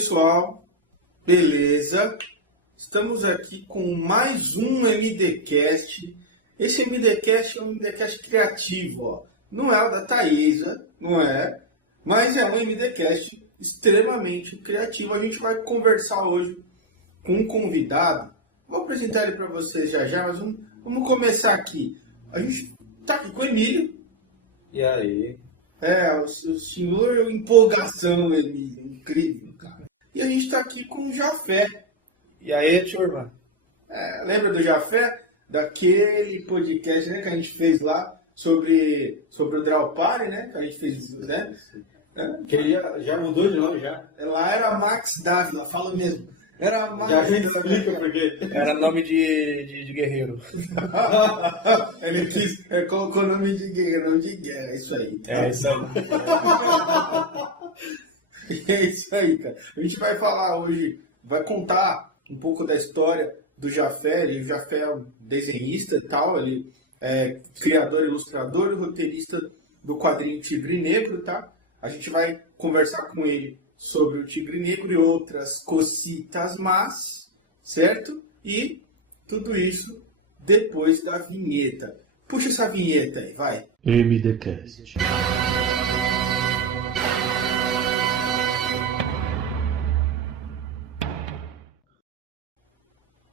pessoal, beleza? Estamos aqui com mais um MDcast. Esse MDcast é um MDcast criativo, ó. Não é o da Thaisa, não é? Mas é um MDcast extremamente criativo. A gente vai conversar hoje com um convidado. Vou apresentar ele para vocês já, mas vamos começar aqui. A gente tá aqui com o Emílio. E aí? O senhor empolgação, Emílio. Incrível, cara. E a gente tá aqui com o Jafé. E aí, turma? Lembra do Jafé? Daquele podcast, né, que a gente fez lá sobre o Draw Party, né? Que a gente fez, né? Que ele já mudou de nome, já. Lá era Max Dávila, fala mesmo. Era Max Já Dávila. explica por quê. Era nome de guerreiro. Ele colocou nome de guerra, nome de guerra, isso aí. Tá? Isso aí. É isso aí, cara. A gente vai falar hoje, vai contar um pouco da história do Jafé. O Jafé é um desenhista e tal, ele é criador, ilustrador e roteirista do quadrinho Tigre Negro, tá? A gente vai conversar com ele sobre o Tigre Negro e outras cositas más, certo? E tudo isso depois da vinheta. Puxa essa vinheta aí, vai. MDcast.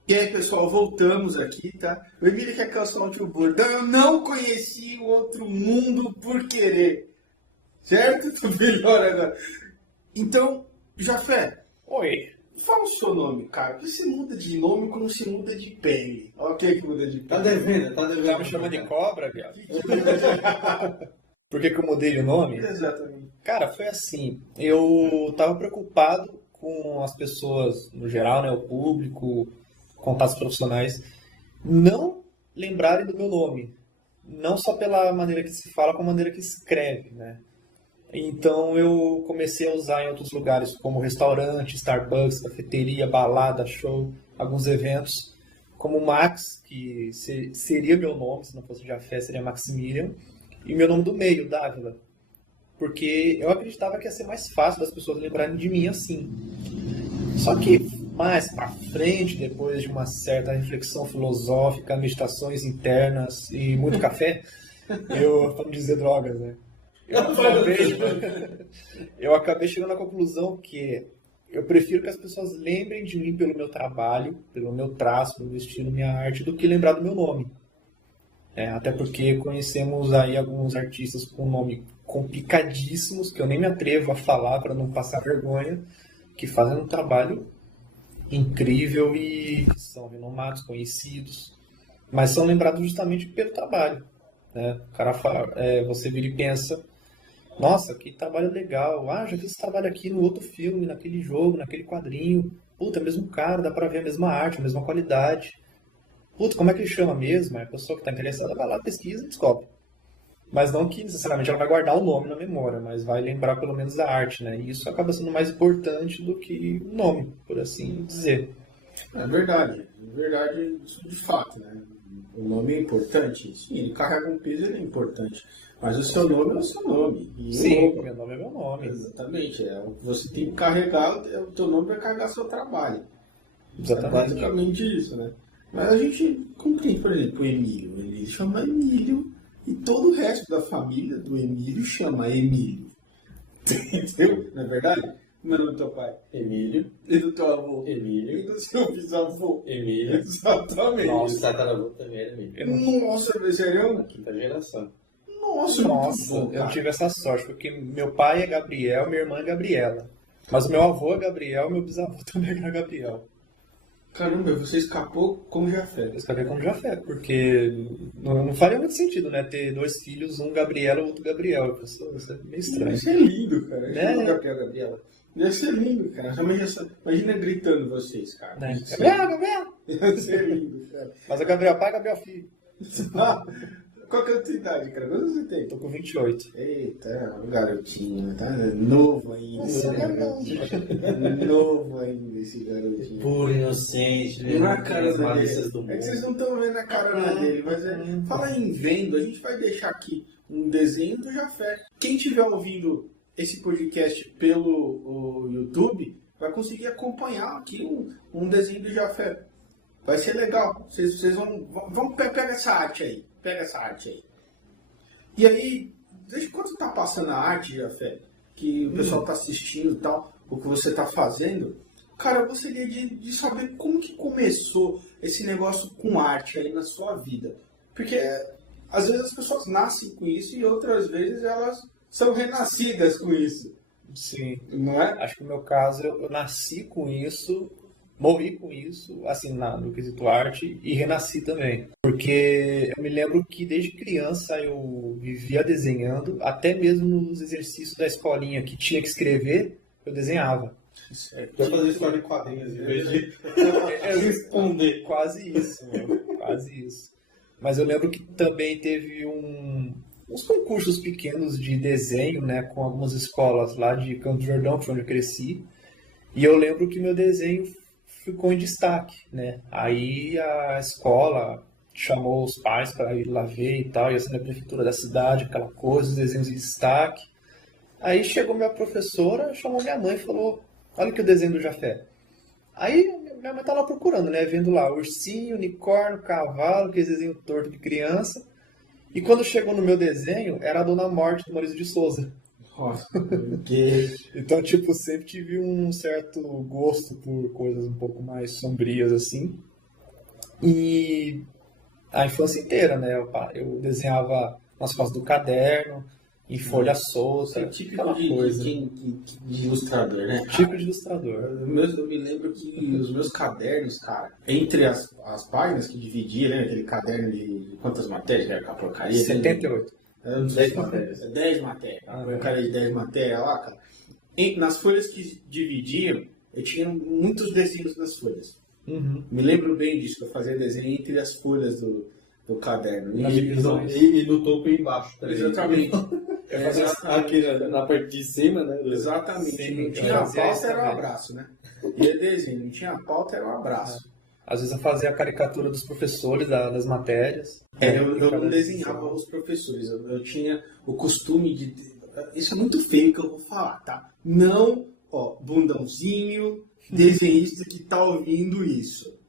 E aí, pessoal, voltamos aqui, tá? O Emílio quer causar um tio Bordão. Eu não conheci o outro mundo por querer. Certo? Tô melhor agora. Então, Jafé, Oi. fala o seu nome, cara. Porque você muda de nome como se muda de pele. Ok que muda de pele. Tá devendo. Tá me chamando de cobra, viado? Por que eu mudei o nome? Exatamente. Cara, foi assim. Eu tava preocupado com as pessoas, no geral, né? O público, contatos profissionais, não lembrarem do meu nome. Não só pela maneira que se fala, como a maneira que se escreve, né? Então eu comecei a usar em outros lugares, como restaurante, Starbucks, cafeteria, balada, show, alguns eventos, como Max, que seria meu nome, se não fosse Jafé, seria Maximilian, e meu nome do meio, Dávila, porque eu acreditava que ia ser mais fácil das pessoas lembrarem de mim assim. Só que mais pra frente, depois de uma certa reflexão filosófica, meditações internas e muito café, para não dizer drogas, né? Eu acabei chegando à conclusão que eu prefiro que as pessoas lembrem de mim pelo meu trabalho, pelo meu traço, pelo meu estilo, minha arte, do que lembrar do meu nome. Até porque conhecemos aí alguns artistas com nome complicadíssimos, que eu nem me atrevo a falar para não passar vergonha, que fazem um trabalho incrível e são renomados, conhecidos, mas são lembrados justamente pelo trabalho. O cara fala, você vira e pensa, nossa, que trabalho legal, já fiz esse trabalho aqui no outro filme, naquele jogo, naquele quadrinho, puta, é o mesmo cara, dá pra ver a mesma arte, a mesma qualidade, puta, como é que ele chama mesmo? A pessoa que tá interessada vai lá, pesquisa e descobre. Mas não que necessariamente ela vai guardar o nome na memória, mas vai lembrar pelo menos da arte, né? E isso acaba sendo mais importante do que o nome, por assim dizer. É verdade, isso de fato, né? O nome é importante, sim, ele carrega um peso, ele é importante. Mas o seu nome é o seu nome. E sim, meu nome é meu nome. Exatamente, você tem que carregar, o teu nome vai carregar seu trabalho. Exatamente. É basicamente isso, né? Mas a gente compreende, por exemplo, o Emílio chama Emílio e todo o resto da família do Emílio chama Emílio. Entendeu? Não é verdade? Como é o nome do teu pai? Emílio. E do teu avô? Emílio. E do seu bisavô? Emílio. Exatamente. Nosso tataravô também era Emílio. Nossa, sério? Quinta geração. Nossa, muito bom, eu tive essa sorte, porque meu pai é Gabriel, minha irmã é Gabriela. Mas o meu avô é Gabriel, meu bisavô também é Gabriel. Caramba, você escapou como Jafé. Eu escapei como Jafé, porque não faria muito sentido, né? Ter dois filhos, um Gabriela e outro Gabriel. Isso é meio estranho. Deve ser lindo, cara. Gabriela. Deve ser lindo, cara. Imagina gritando vocês, cara. Gabriel! Deve ser lindo, cara. Mas é Gabriel pai, Gabriel filho. Qual que é a tua idade, cara? Quantos você tem? Tô com 28. Eita, um garotinho, tá? Novo ainda. Novo ainda esse garotinho. Puro, inocente, Na cara as malícias dele. do É que vocês mundo. não estão vendo a cara dele, mas fala em vendo, a gente vai deixar aqui um desenho do Jafé. Quem estiver ouvindo esse podcast pelo YouTube vai conseguir acompanhar aqui um desenho do Jafé. Vai ser legal. Vocês vão pegar essa arte aí. Pega essa arte aí. E aí, desde quando tá passando a arte, Jafé, que o pessoal tá assistindo e tal, o que você tá fazendo, cara, eu gostaria de saber como que começou esse negócio com arte aí na sua vida. Porque às vezes as pessoas nascem com isso e outras vezes elas são renascidas com isso. Sim. Não é? Acho que no meu caso eu nasci com isso, morri com isso, assim, no quesito arte, e renasci também. Porque eu me lembro que desde criança eu vivia desenhando, até mesmo nos exercícios da escolinha que tinha que escrever, eu desenhava. Vai fazer história em quadrinhos em vez de responder. Quase isso, mano. Quase isso. Mas eu lembro que também teve uns concursos pequenos de desenho, né, com algumas escolas lá de Campos do Jordão, que foi onde eu cresci. E eu lembro que meu desenho ficou em destaque, né? Aí a escola chamou os pais para ir lá ver e tal, ia ser na prefeitura da cidade, aquela coisa, os desenhos em destaque. Aí chegou minha professora, chamou minha mãe e falou: olha aqui o desenho do Jafé. Aí minha mãe tá lá procurando, né? Vendo lá ursinho, unicórnio, cavalo, aquele desenho torto de criança. E quando chegou no meu desenho, era a Dona Morte do Maurício de Souza. Nossa, Então, tipo, sempre tive um certo gosto por coisas um pouco mais sombrias, assim. E a infância inteira, né? Eu desenhava nas costas do caderno, em folha solta, é típico aquela coisa. de ilustrador, né? Tipo de ilustrador. Eu me lembro que os meus cadernos, cara, entre as páginas que dividia, né? Aquele caderno de quantas matérias, né? Aquela porcaria. 78. 10 matérias. 10 matérias. Porcaria de 10 matérias lá, cara. Nas folhas que dividiam, eu tinha muitos desenhos nas folhas. Uhum. Me lembro bem disso, que eu fazia desenho entre as folhas do caderno. Nas divisões. E no topo e embaixo. Tá ligado? Exatamente. Eu fazia aqui na parte de cima, né? Exatamente. Sim, não tinha fazia pauta, isso era um também. abraço, né? Ia desenho, não tinha pauta, era um abraço. Às vezes eu fazia a caricatura dos professores das matérias. Eu Cada não desenhava os professores, eu tinha o costume de... Isso é muito feio que eu vou falar, tá? Não, ó, bundãozinho, desenhista que tá ouvindo isso.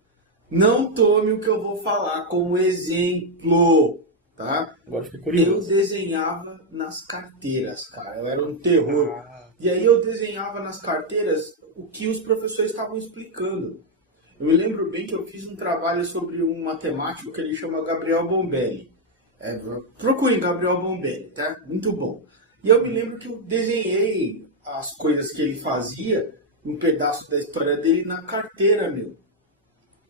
Não tome o que eu vou falar como exemplo, tá? Agora fiquei Eu curioso. desenhava nas carteiras, cara. Eu era um terror. E aí eu desenhava nas carteiras o que os professores estavam explicando. Eu me lembro bem que eu fiz um trabalho sobre um matemático que ele chama Gabriel Bombelli. Procurem Gabriel Bombelli, tá? Muito bom. E eu me lembro que eu desenhei as coisas que ele fazia, um pedaço da história dele na carteira, meu.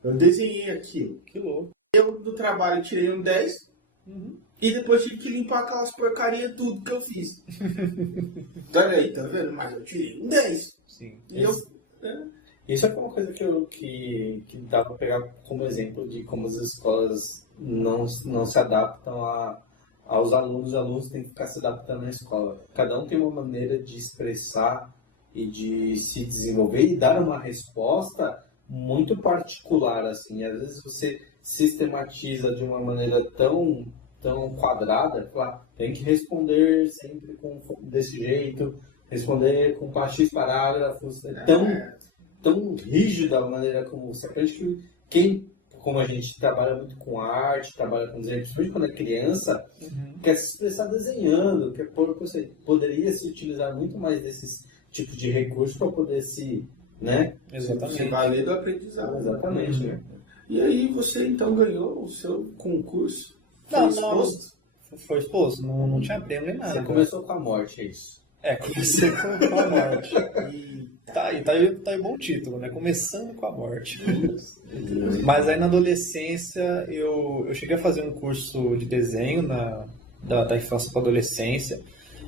Eu desenhei aquilo. Que louco. Eu do trabalho tirei um 10 e depois tive que limpar aquelas porcarias tudo que eu fiz. Olha aí, tá vendo? Mas eu tirei um 10. Sim. E eu... Isso é uma coisa que dá para pegar como exemplo de como as escolas não se adaptam aos alunos. Os alunos têm que ficar se adaptando à escola. Cada um tem uma maneira de expressar e de se desenvolver e dar uma resposta muito particular, assim. Às vezes você sistematiza de uma maneira tão quadrada, falar, tem que responder sempre desse jeito, responder com X parágrafos, tão rígida a maneira como você aprende que como a gente trabalha muito com arte, trabalha com desenho, principalmente quando é criança, quer se expressar desenhando, você poderia se utilizar muito mais desses tipos de recursos para poder se, né? Exatamente. Se valer do aprendizado. Exatamente. Né? E aí você então ganhou o seu concurso? Não, Foi não. exposto? Foi exposto, não tinha prêmio nem nada. Você começou com a morte, é isso? Comecei com a morte. E tá aí bom título, né? Começando com a morte. Mas aí na adolescência eu cheguei a fazer um curso de desenho da infância para adolescência.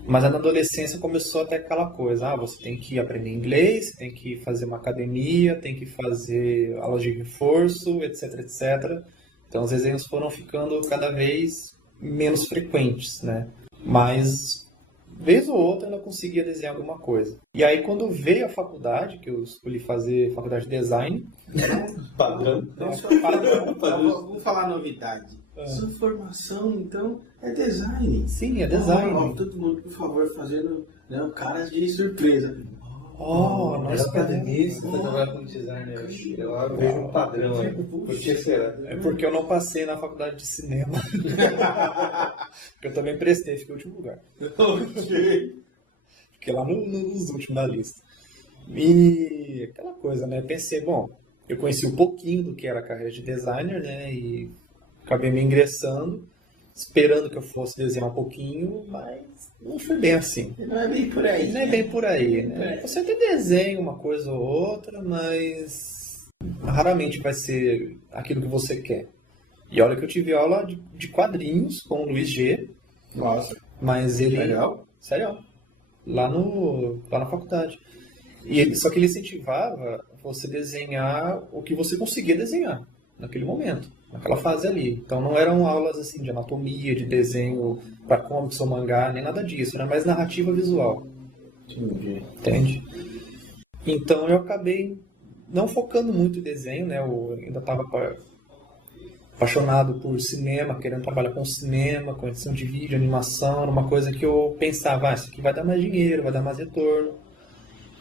Mas aí na adolescência começou até aquela coisa, você tem que aprender inglês, tem que fazer uma academia, tem que fazer aulas de reforço, etc, etc. Então os desenhos foram ficando cada vez menos frequentes, né? Mas vez ou outra eu ainda conseguia desenhar alguma coisa. E aí quando veio a faculdade, que eu escolhi fazer faculdade de design... Padrão. Vamos falar novidade. Sua formação, então, é design. Sim, é design. Todo mundo, por favor, fazendo, né, caras de surpresa. Nós academia, você vai trabalhar como designer. Eu vejo um padrão aí. Por que será? É porque eu não passei na faculdade de cinema. Porque eu também prestei, fiquei em último lugar. Ok. Fiquei lá nos últimos da lista. E aquela coisa, né? Pensei, bom, eu conheci um pouquinho do que era a carreira de designer, né? E acabei me ingressando, esperando que eu fosse desenhar um pouquinho, mas não foi bem assim. Não é bem por aí. Não é bem por aí, né? Você até desenha uma coisa ou outra, mas raramente vai ser aquilo que você quer. E olha que eu tive aula de quadrinhos com o Luiz G. Nossa. Mas ele... Legal. Sério. Lá na faculdade. Só que ele incentivava você desenhar o que você conseguia desenhar naquele momento, naquela fase ali. Então não eram aulas assim de anatomia, de desenho para comics ou mangá, nem nada disso. Era mais narrativa visual. Entende? Então eu acabei não focando muito em desenho, né? Eu ainda estava apaixonado por cinema, querendo trabalhar com cinema, com edição de vídeo, animação. Era uma coisa que eu pensava, isso aqui vai dar mais dinheiro, vai dar mais retorno.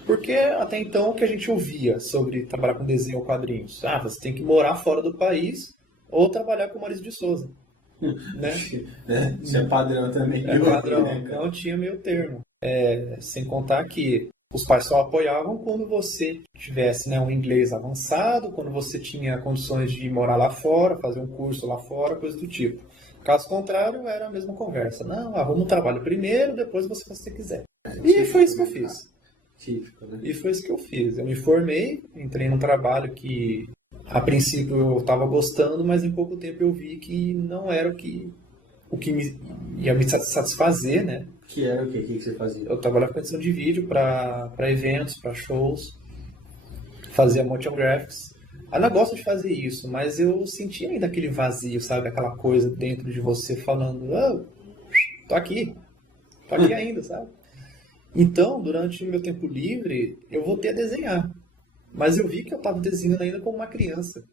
Porque até então o que a gente ouvia sobre trabalhar com desenho ou quadrinhos? Você tem que morar fora do país ou trabalhar com Maurício de Souza. Né? Isso é padrão também. É padrão, não tinha meio termo. Sem contar que os pais só apoiavam quando você tivesse, né, um inglês avançado, quando você tinha condições de morar lá fora, fazer um curso lá fora, coisa do tipo. Caso contrário, era a mesma conversa. Não, arruma um trabalho primeiro, depois você faz o que você quiser. E foi isso que eu fiz. Típico, né? E foi isso que eu fiz. Eu me formei, entrei num trabalho que, a princípio, eu estava gostando, mas em pouco tempo eu vi que não era o que ia me satisfazer, né? Que era o quê? O que você fazia? Eu trabalhava com edição de vídeo para eventos, para shows, fazia motion graphics. Eu ainda gosto de fazer isso, mas eu sentia ainda aquele vazio, sabe? Aquela coisa dentro de você falando, tô aqui ainda, sabe? Então, durante o meu tempo livre, eu voltei a desenhar. Mas eu vi que eu estava desenhando ainda como uma criança.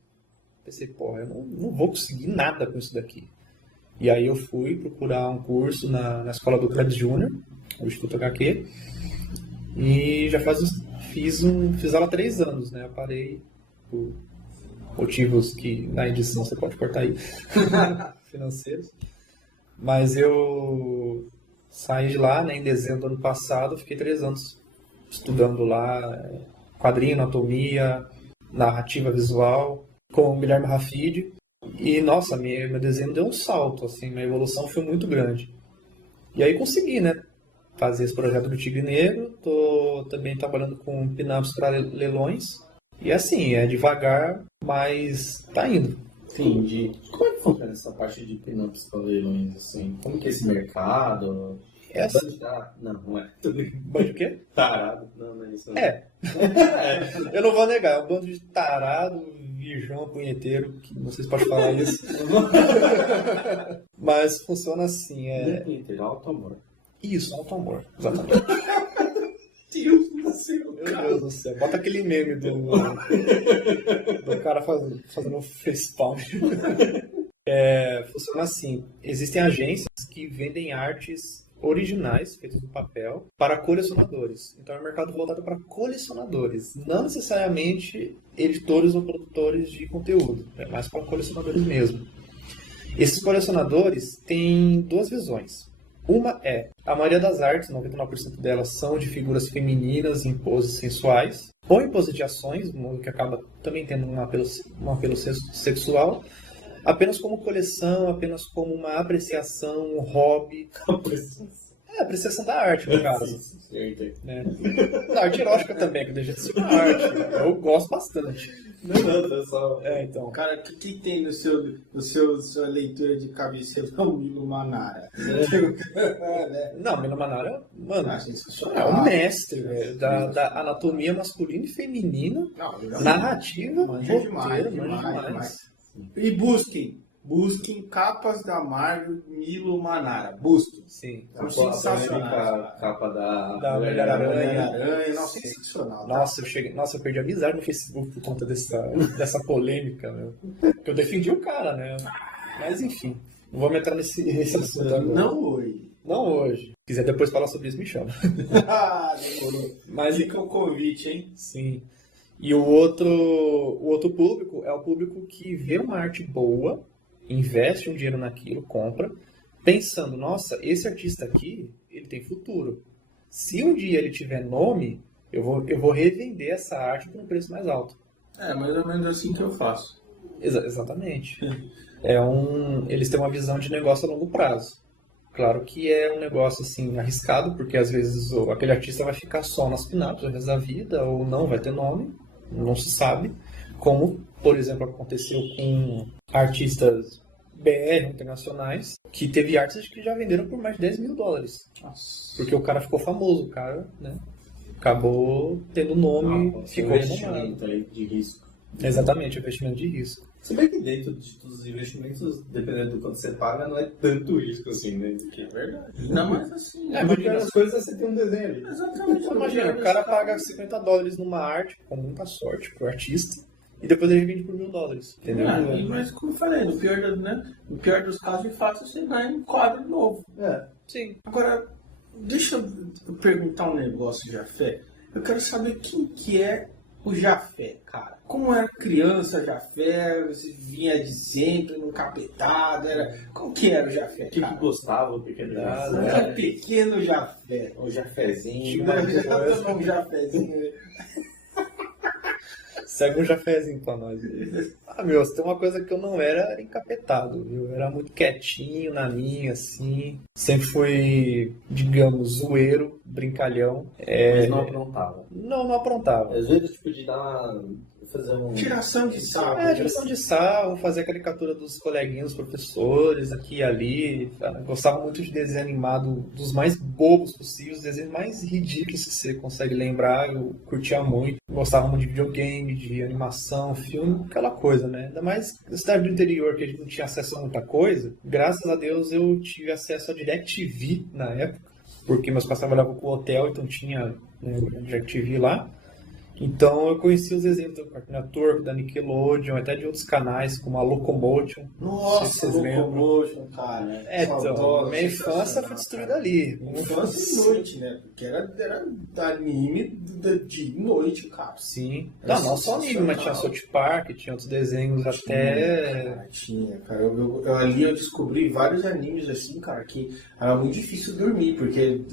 Pensei, eu não vou conseguir nada com isso daqui. E aí eu fui procurar um curso na escola do Klebs Jr., o Instituto HQ. E já fiz aula há 3 anos, né? Eu parei por motivos que na edição você pode cortar aí, financeiros. Mas eu saí de lá, né, em dezembro do ano passado, fiquei 3 anos estudando lá quadrinho, anatomia, narrativa visual, com o Guilherme Rafid. E, nossa, meu desenho deu um salto, assim, minha evolução foi muito grande. E aí consegui, né, fazer esse projeto do Tigre Negro, tô também trabalhando com pin-ups para leilões. E assim, é devagar, mas tá indo. Entendi. Como é que funciona essa parte de pin-ups para leilões, assim? Como que é esse mercado? Não é. Bando de quê? Tarado. Não é isso. Não. Eu não vou negar, é um bando de tarado, virgão, punheteiro, que não sei se pode falar isso. Mas funciona assim, Punheteiro, alto amor. Isso, alto amor, exatamente. Meu Deus do céu. Bota aquele meme do cara fazendo facepalm. Funciona assim. Existem agências que vendem artes originais, feitas no papel, para colecionadores. Então é um mercado voltado para colecionadores. Não necessariamente editores ou produtores de conteúdo. É mais para colecionadores mesmo. Esses colecionadores têm 2 visões. Uma a maioria das artes, 99% delas, são de figuras femininas em poses sensuais, ou em poses de ações, que acaba também tendo um apelo sexual, apenas como coleção, apenas como uma apreciação, um hobby. Apreciação da arte, no caso. Né? Da arte erótica também, que deixa de ser uma arte. Eu gosto bastante. Não, pessoal. Então. Cara, o que tem no sua leitura de cabeceira do Milo Manara? Não, Milo Manara, mano, sensacional. é um mestre, velho, da anatomia masculina e feminina, narrativa, Manja roteiro, demais. E busquem capas da Marvel Milo Manara. Busquem. Sim. São sensacionais. A capa da Mulher-Aranha. Nossa, sensacional. Nossa, eu perdi a amizade no Facebook por conta dessa polêmica, meu. Porque eu defendi o cara, né? Mas enfim, não vou me entrar nesse assunto agora. Não, oi. Não hoje. Se quiser depois falar sobre isso, me chama. Demorou. Mas Fica o convite, hein? sim. E o outro público é o público que vê uma arte boa, investe um dinheiro naquilo, compra, pensando, nossa, esse artista aqui, ele tem futuro. Se um dia ele tiver nome, eu vou revender essa arte por um preço mais alto. É, mais ou menos assim que eu faço. Exatamente. Eles têm uma visão de negócio a longo prazo. Claro que é um negócio assim arriscado, porque às vezes aquele artista vai ficar só nas pin-ups o resto da vida, ou não vai ter nome, não se sabe. Como, por exemplo, aconteceu com artistas BR internacionais, que teve artes que já venderam por mais de $10 mil. Nossa. Porque o cara ficou famoso, o cara, né? Acabou tendo nome, ficou renomado. Investimento aí de risco. Exatamente, investimento de risco. Se bem que dentro de todos os investimentos, dependendo do quanto você paga, não é tanto risco assim, né? Que é verdade. Não, mas assim... Porque as coisas você tem um desenho ali. Exatamente. Imagina, o cara paga $50 numa arte, com muita sorte pro artista, e depois ele vende por $1.000, entendeu? Mas como eu falei, no pior dos casos, de fato, você ganha um quadro novo. Sim. Agora, deixa eu perguntar um negócio, Jafé. Eu quero saber quem que é o Jafé, cara. Como era criança, Jafé, você vinha de sempre, no capetado, como que era o Jafé, O que gostava, o pequeno Jafé. Era pequeno Jafé. O Jafézinho. Já um Jafézinho. Segue um jafezinho pra nós. Meu, se tem uma coisa que eu não era encapetado, viu? Eu era muito quietinho na minha, assim. Sempre fui, digamos, zoeiro, brincalhão. Mas não aprontava. Não aprontava. Às vezes, tipo, de fazer um... Tiração de sarro. Tiração de sarro, fazer caricatura dos coleguinhas, dos professores, aqui e ali. Gostava muito de desenho animado, dos mais bobos possíveis, desenhos mais ridículos que você consegue lembrar. Eu curtia muito. Gostava muito de videogame, de animação, filme, aquela coisa, né? Ainda mais na cidade do interior, que a gente não tinha acesso a muita coisa. Graças a Deus eu tive acesso a DirecTV na época, porque meus pais trabalhavam com hotel, então tinha, né, DirecTV lá. Então eu conheci os desenhos do Cartoon Network, da Nickelodeon, até de outros canais, como a Locomotion. Nossa, Locomotion, cara. Então, minha infância foi destruída ali. Infância de noite, né? Porque era anime de noite, cara. Sim. Não só anime, mas tinha South Park, tinha outros desenhos até... Tinha, cara. Ali eu descobri vários animes assim, cara, que era muito difícil dormir, porque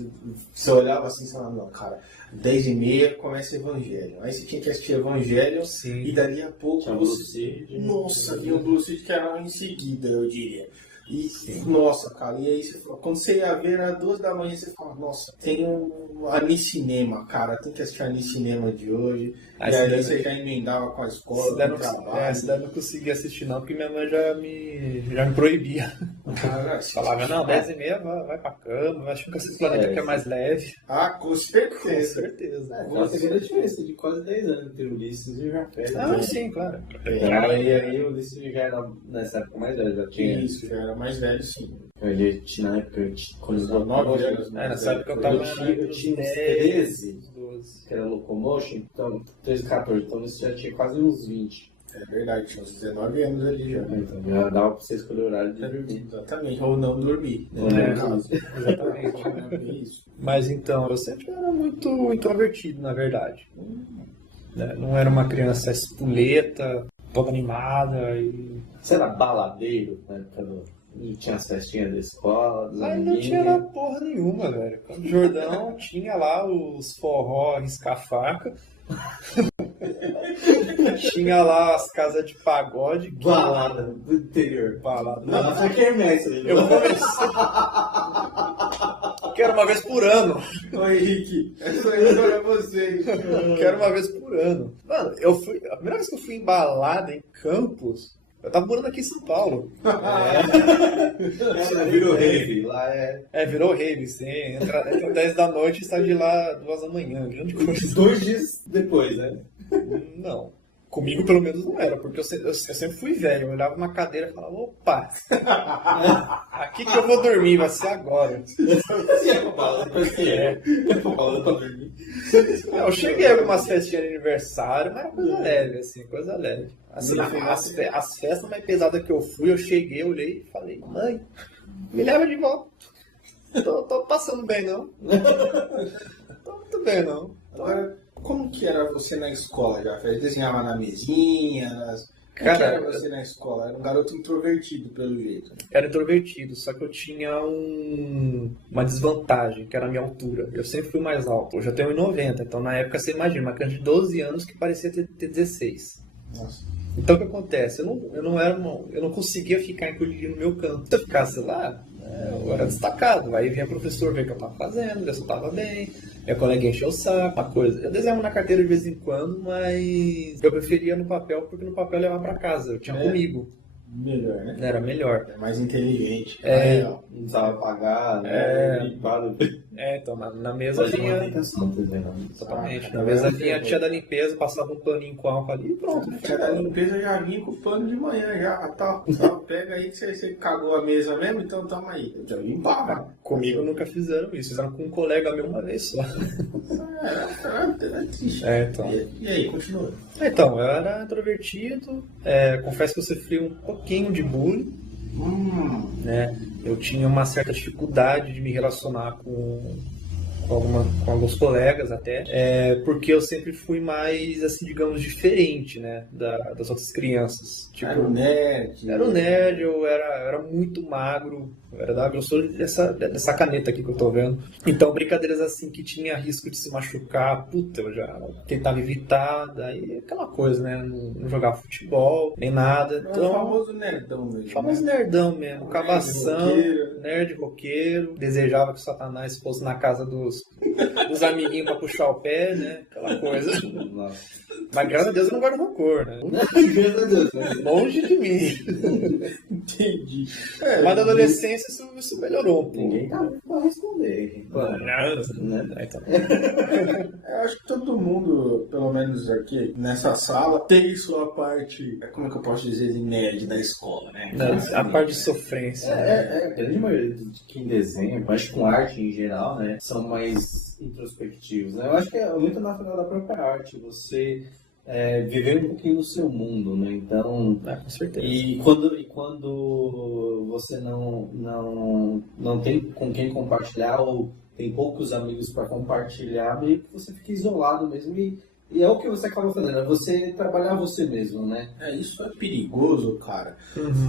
você olhava assim e falava, não, cara, 10h30 começa Evangelho. Aí você tinha que assistir Evangelho. Sim. E dali a pouco tinha você... Nossa, vinha o Blue Seed que era em seguida, eu diria. E, nossa, cara, e aí quando você ia ver, era 2 da manhã, você fala, nossa, tem um Anicinema, cara, tem que assistir Anicinema de hoje. E aí você já emendava com a escola, com o trabalho. Esse daí eu não conseguia assistir não, porque minha mãe já me proibia. Falava, não, 10h30 vai pra cama, vai achar que esse planeta aqui é mais leve. Ah, com certeza. Com certeza. Você vê a diferença de quase 10 anos entre o Ulisses e o Jafé. Sim, claro. Aí o Ulisses já era nessa época mais velho, já tinha... Isso, já era mais velho, sim. Ele tinha, na época, quando os 9 anos. Nessa época eu tava... Eu tinha uns 13, 12, que era Locomotion, então 13, 14, então você já tinha quase uns 20. É verdade, tinha uns 19 anos ali já. Então já dava pra você escolher o horário de dormir. Exatamente, ou não dormir. Exatamente. Isso. Mas então, eu sempre era muito introvertido, na verdade. Não era uma criança espoleta, toda animada e... Você era baladeiro, né? Não tinha as festinhas da escola, dos amiguinhos. Não tinha porra nenhuma, velho. Quando o Jordão tinha lá os forró riscar-faca. Tinha lá as casas de pagode. Balada do interior. Balada. Não, mas foi quermesse. Eu comecei. Quero uma vez por ano. Oi, Henrique. Essa aí é você. Quero uma vez por ano. Mano, a primeira vez que eu fui em balada em Campos, eu tava morando aqui em São Paulo. Virou rave. Lá virou rave, sim. Entra 10 da noite e sai de lá 2 da manhã. Grande coisa. 2 dias depois, né? Não. Comigo, pelo menos, não era, porque eu sempre fui velho. Eu olhava uma cadeira e falava, opa, aqui que eu vou dormir, vai ser agora. Eu cheguei a algumas festinhas de aniversário, mas era coisa leve, assim, coisa leve. Assim, as festas mais pesadas que eu fui, eu cheguei, olhei e falei, mãe, me leva de volta. Tô passando bem, não. Tô muito bem, não. Agora, como que era você na escola, já? Desenhava na mesinha? Como que Cara, era você na escola? Era um garoto introvertido, pelo jeito. Né? era introvertido, só que eu tinha uma desvantagem, que era a minha altura. Eu sempre fui mais alto. Hoje eu tenho 1,90, então na época você imagina, uma criança de 12 anos que parecia ter 16. Nossa. Então o que acontece? Eu não conseguia ficar encolhido no meu canto. Se eu ficasse lá, eu era destacado. Aí vinha o professor ver o que eu estava fazendo, ver se eu estava bem. Minha colega encheu o saco, uma coisa. Eu desenhava na carteira de vez em quando, mas eu preferia no papel, porque no papel eu levava para casa. Eu tinha comigo. Melhor, né? Era melhor. É mais inteligente. Não precisava pagar, limpado. Então na mesa vinha. Exatamente. Na mesa vinha a tia da limpeza, passava um paninho com álcool ali e pronto. A tia da limpeza já vinha com o pano de manhã, já. Tá, pega aí que você cagou a mesa mesmo, então toma aí. Eu já limpava. Comigo nunca fizeram isso, fizeram com um colega meu uma vez só. Era triste. Então. E aí, continua. Então, eu era introvertido, confesso que eu sofri um pouquinho de bullying, né? Eu tinha uma certa dificuldade de me relacionar com alguns colegas até, porque eu sempre fui mais, assim, digamos, diferente, né, das outras crianças. Tipo, Era o nerd. Era o nerd, eu era muito magro, eu era da grossura dessa caneta aqui que eu tô vendo. Então, brincadeiras assim que tinha risco de se machucar, puta, eu já tentava evitar, daí aquela coisa, né, não jogava futebol, nem nada. Então, o famoso nerdão mesmo. Famoso nerdão mesmo, cavação, nerd roqueiro, desejava que o Satanás fosse na casa dos amiguinhos pra puxar o pé, né, aquela coisa. Mas graças a Deus eu não guardo rancor, né? Graças a Deus, né? Longe de mim. Entendi. Mas na adolescência isso melhorou um pouco. Ninguém tá pra responder. Então. Eu acho que todo mundo, pelo menos aqui nessa sala, tem sua parte, como é que eu posso dizer, de nerd da escola, né? A parte de sofrência. A grande maioria de quem desenha, mas com arte em geral, né, são mais introspectivos, né? Eu acho que é muito natural da própria arte, você viver um pouquinho no seu mundo, né? Então, com certeza. E quando você não tem com quem compartilhar ou tem poucos amigos para compartilhar, meio que você fica isolado mesmo e é o que você acaba fazendo, é você trabalhar você mesmo, né? Isso é perigoso, cara,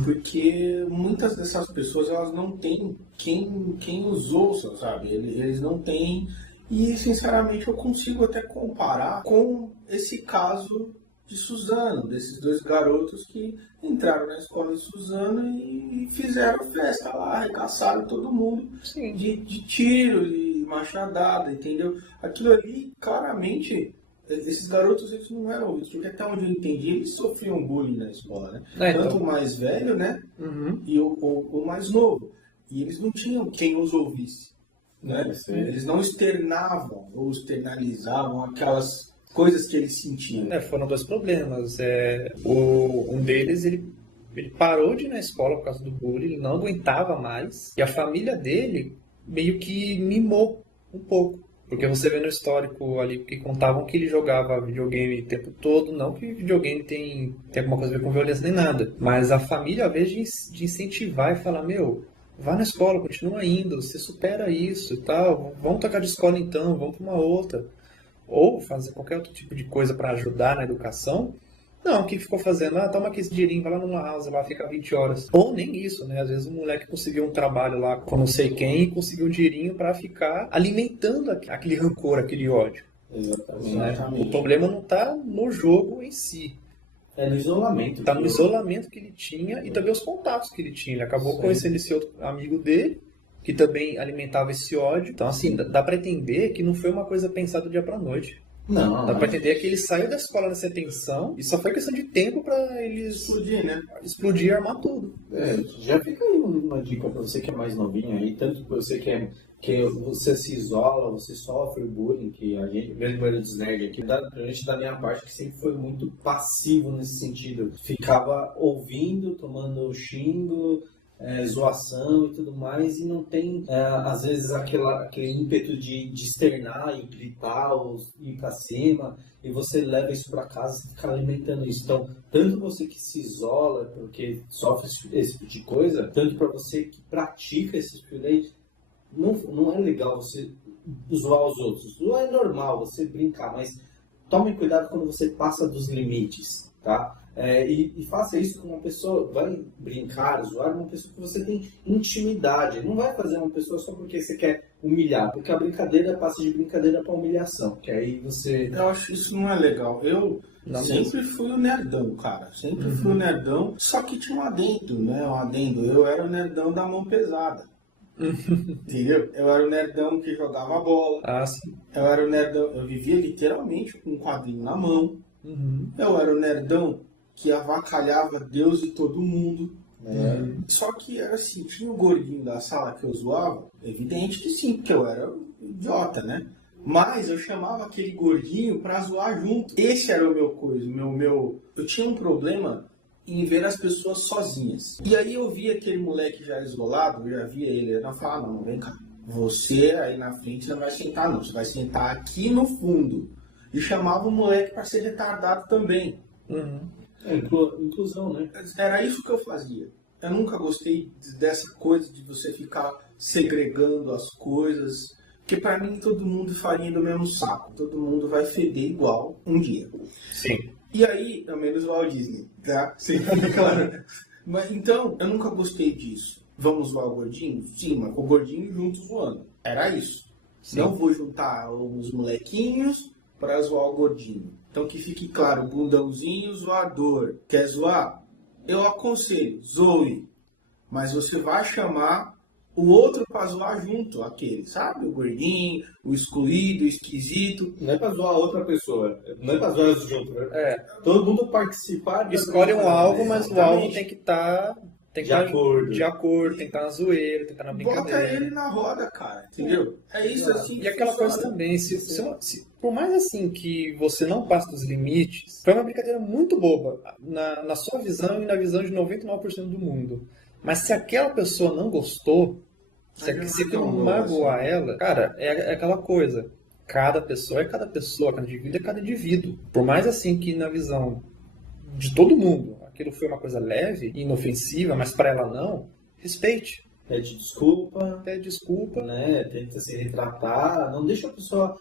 porque muitas dessas pessoas, elas não têm quem os ouça, sabe? Eles não têm, e sinceramente eu consigo até comparar com esse caso de Suzano, desses dois garotos que entraram na escola de Suzano e fizeram festa lá, arregaçaram todo mundo de tiro e machadada, entendeu? Aquilo ali, claramente, esses garotos eles não eram isso, porque até onde eu entendi, eles sofriam bullying na escola, né? Tanto o mais velho, né? E o mais novo. E eles não tinham quem os ouvisse. Né? Eles não externavam ou externalizavam aquelas coisas que eles sentiam. Foram dois problemas. Um deles, ele parou de ir na escola por causa do bullying, ele não aguentava mais. E a família dele meio que mimou um pouco. Porque você vê no histórico ali que contavam que ele jogava videogame o tempo todo. Não que videogame tem alguma coisa a ver com violência nem nada. Mas a família, ao invés de incentivar e falar, vá na escola, continua indo, você supera isso e tal, vamos trocar de escola então, vamos para uma outra. Ou fazer qualquer outro tipo de coisa para ajudar na educação. Não, o que ficou fazendo? Toma aqui esse dinheirinho, vai lá numa house, lá fica 20 horas. Ou nem isso, né? Às vezes um moleque conseguiu um trabalho lá com não sei quem e conseguiu um dinheirinho para ficar alimentando aquele rancor, aquele ódio. Exatamente. Né? O problema não está no jogo em si. É no isolamento. Está no isolamento que ele tinha e também os contatos que ele tinha. Ele acabou conhecendo esse outro amigo dele, que também alimentava esse ódio. Então, assim, dá para entender que não foi uma coisa pensada do dia para noite. Não. Dá para entender que ele saiu da escola nessa tensão e só foi questão de tempo para eles explodir e armar tudo. Já fica aí uma dica para você que é mais novinho aí, tanto para você que você se isola, você sofre bullying, que a gente, mesmo maioria dos nerds aqui, a gente da minha parte que sempre foi muito passivo nesse sentido. Ficava ouvindo, tomando xingo, zoação e tudo mais, e não tem, às vezes, aquele ímpeto de externar e gritar ou ir pra cima, e você leva isso pra casa e fica alimentando isso. Então, tanto você que se isola, porque sofre esse tipo de coisa, tanto para você que pratica esse tipo de não é legal você zoar os outros. Zoar é normal, você brincar, mas tome cuidado quando você passa dos limites, tá? E faça isso com uma pessoa, vai brincar, zoar uma pessoa que você tem intimidade. Não vai fazer uma pessoa só porque você quer humilhar, porque a brincadeira passa de brincadeira para humilhação, que aí você... Eu acho que isso não é legal. Eu sempre fui o nerdão, cara. Sempre fui o nerdão, só que tinha um adendo, né? Um adendo. Eu era o nerdão da mão pesada. Entendeu? Eu era o nerdão que jogava bola. Ah, sim. Eu era o nerdão... Eu vivia literalmente com um quadrinho na mão. Eu era o nerdão que avacalhava Deus e todo mundo. Só que era assim, tinha o gordinho da sala que eu zoava, evidente que sim, porque eu era um idiota, né? Mas eu chamava aquele gordinho pra zoar junto. Esse era o meu coisa, eu tinha um problema em ver as pessoas sozinhas. E aí eu via aquele moleque já isolado, eu já via ele, eu falava, não, vem cá, você aí na frente não vai sentar não, você vai sentar aqui no fundo. E chamava o moleque pra ser retardado também. Inclusão, né? Era isso que eu fazia. Eu nunca gostei dessa coisa de você ficar segregando as coisas, porque pra mim todo mundo farinha do mesmo saco. Todo mundo vai feder igual um dia. Sim. E aí, ao menos o Walt Disney, tá? Sim, claro. Mas então, eu nunca gostei disso. Vamos zoar o gordinho? Sim, mas o gordinho junto zoando. Era isso. Sim. Não vou juntar os molequinhos pra zoar o gordinho. Então que fique claro, o bundãozinho zoador. Quer zoar? Eu aconselho, zoe. Mas você vai chamar o outro pra zoar junto, aquele, sabe? O gordinho, o excluído, o esquisito. Não é pra zoar outra pessoa, não é pra zoar junto, né? Todo mundo participar. Escolhe um alvo, mas o alvo tem que estar... De acordo, tem que estar na zoeira, tem que estar na brincadeira. Bota ele na roda, cara, entendeu? É isso assim. E aquela coisa também, por mais assim que você não passe dos limites, foi uma brincadeira muito boba na sua visão e na visão de 99% do mundo. Mas se aquela pessoa não gostou, se aquilo magoar ela, cara, é aquela coisa. Cada pessoa é cada pessoa, cada indivíduo é cada indivíduo. Por mais assim que na visão de todo mundo aquilo foi uma coisa leve e inofensiva, mas para ela não, respeite. Pede desculpa. Né? Tenta se retratar. Não deixa a pessoa